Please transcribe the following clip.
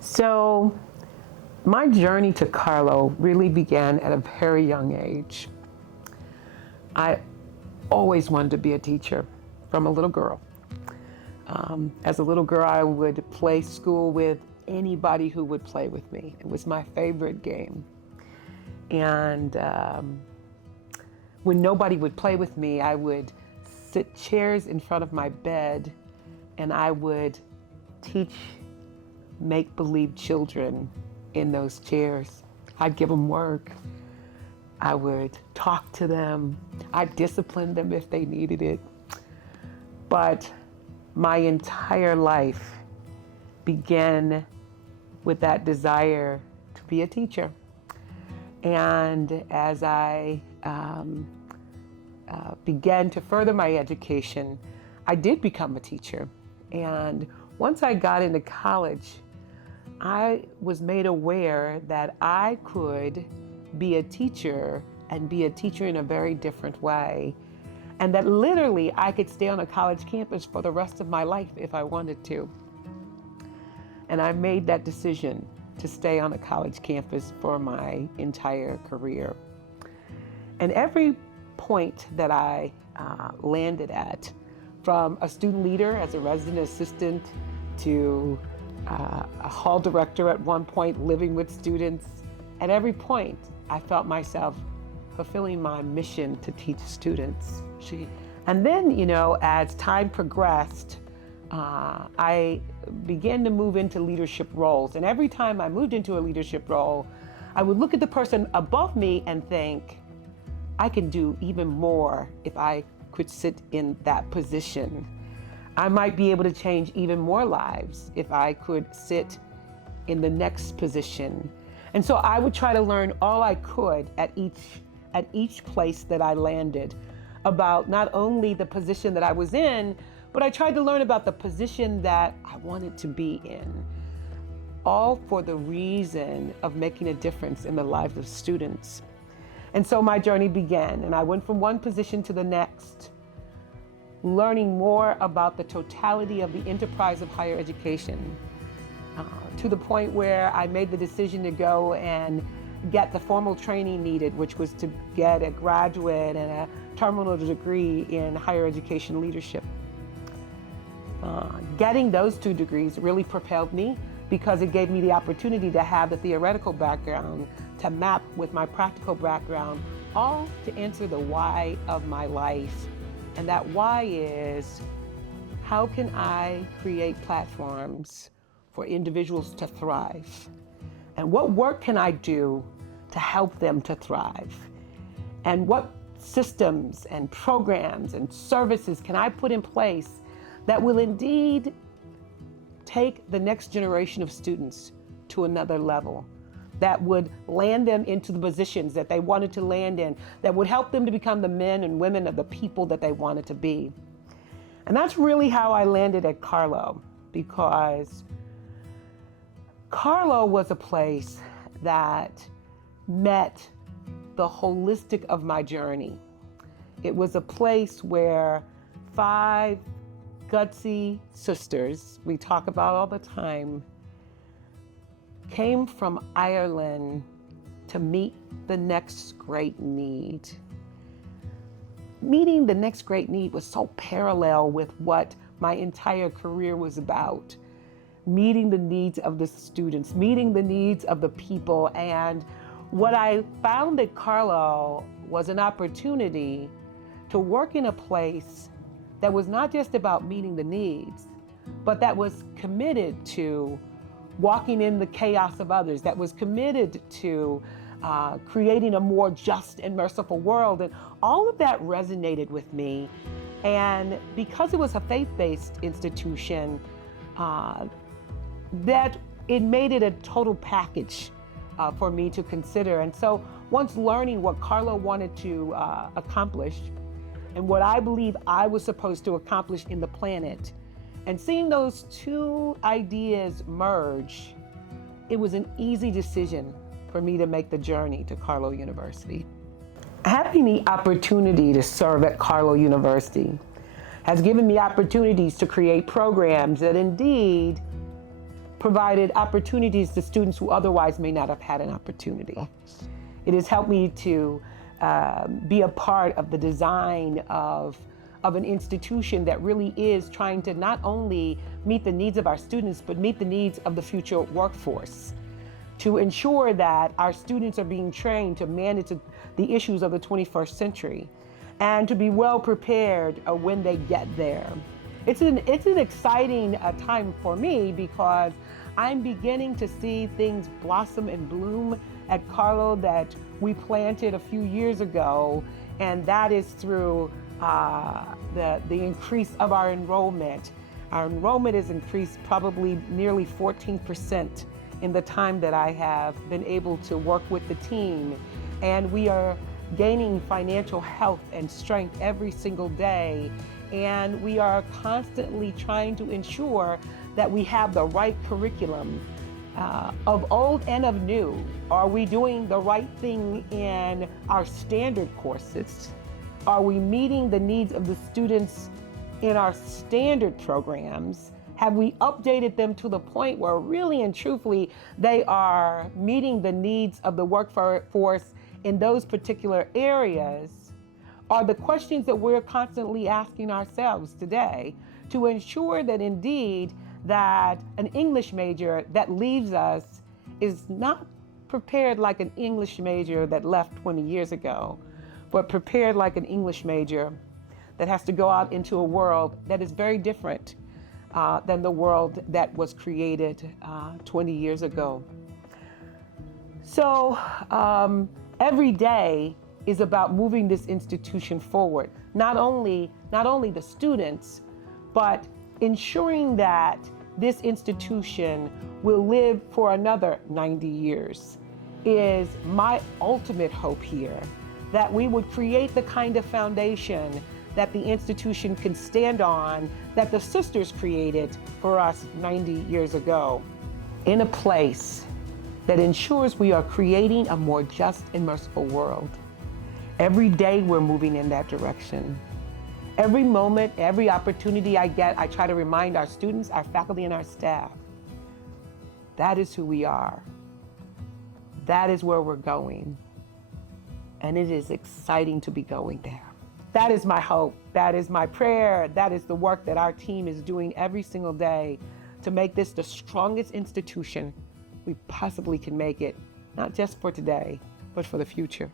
So my journey to Carlow really began at a very young age. I always wanted to be a teacher from a little girl. As a little girl, I would play school with anybody who would play with me. It was my favorite game. And when nobody would play with me, I would sit chairs in front of my bed and I would teach make-believe children in those chairs. I'd give them work. I would talk to them. I'd discipline them if they needed it. But my entire life began with that desire to be a teacher. And as I began to further my education, I did become a teacher. And once I got into college, I was made aware that I could be a teacher and be a teacher in a very different way. And that literally I could stay on a college campus for the rest of my life if I wanted to. And I made that decision to stay on a college campus for my entire career. And every point that I landed at, from a student leader as a resident assistant to a hall director at one point, living with students, at every point I felt myself fulfilling my mission to teach students. And then, as time progressed, I began to move into leadership roles. And every time I moved into a leadership role, I would look at the person above me and think, I can do even more if I could sit in that position. I might be able to change even more lives if I could sit in the next position. And so I would try to learn all I could at each place that I landed about not only the position that I was in, but I tried to learn about the position that I wanted to be in, all for the reason of making a difference in the lives of students. And so my journey began, and I went from one position to the next, learning more about the totality of the enterprise of higher education, to the point where I made the decision to go and get the formal training needed, which was to get a graduate and a terminal degree in higher education leadership. Getting those two degrees really propelled me because it gave me the opportunity to have the theoretical background to map with my practical background, all to answer the why of my life. And that why is, how can I create platforms for individuals to thrive? And what work can I do to help them to thrive? And what systems and programs and services can I put in place that will indeed take the next generation of students to another level, that would land them into the positions that they wanted to land in, that would help them to become the men and women of the people that they wanted to be. And that's really how I landed at Carlow, because Carlow was a place that met the holistic of my journey. It was a place where 5 gutsy sisters, we talk about all the time, came from Ireland to meet the next great need. Meeting the next great need was so parallel with what my entire career was about. Meeting the needs of the students, meeting the needs of the people. And what I found at Carlow was an opportunity to work in a place that was not just about meeting the needs, but that was committed to walking in the chaos of others, that was committed to creating a more just and merciful world. And all of that resonated with me. And because it was a faith-based institution, that it made it a total package for me to consider. And so once learning what Carlow wanted to accomplish and what I believe I was supposed to accomplish in the planet, and seeing those two ideas merge, it was an easy decision for me to make the journey to Carlow University. Having the opportunity to serve at Carlow University has given me opportunities to create programs that indeed provided opportunities to students who otherwise may not have had an opportunity. It has helped me to be a part of the design of an institution that really is trying to not only meet the needs of our students, but meet the needs of the future workforce, to ensure that our students are being trained to manage the issues of the 21st century and to be well prepared when they get there. It's an exciting time for me because I'm beginning to see things blossom and bloom at Carlow that we planted a few years ago, and that is through the increase of our enrollment. Our enrollment has increased probably nearly 14% in the time that I have been able to work with the team, and we are gaining financial health and strength every single day, and we are constantly trying to ensure that we have the right curriculum of old and of new. Are we doing the right thing in our standard courses? Are we meeting the needs of the students in our standard programs? Have we updated them to the point where really and truthfully they are meeting the needs of the workforce in those particular areas? Are the questions that we're constantly asking ourselves today to ensure that indeed that an English major that leaves us is not prepared like an English major that left 20 years ago, but prepared like an English major that has to go out into a world that is very different than the world that was created 20 years ago. So every day is about moving this institution forward. Not only the students, but ensuring that this institution will live for another 90 years is my ultimate hope here, that we would create the kind of foundation that the institution can stand on, that the sisters created for us 90 years ago, in a place that ensures we are creating a more just and merciful world. Every day we're moving in that direction. Every moment, every opportunity I get, I try to remind our students, our faculty, and our staff, that is who we are. That is where we're going. And it is exciting to be going there. That is my hope. That is my prayer. That is the work that our team is doing every single day to make this the strongest institution we possibly can make it, not just for today, but for the future.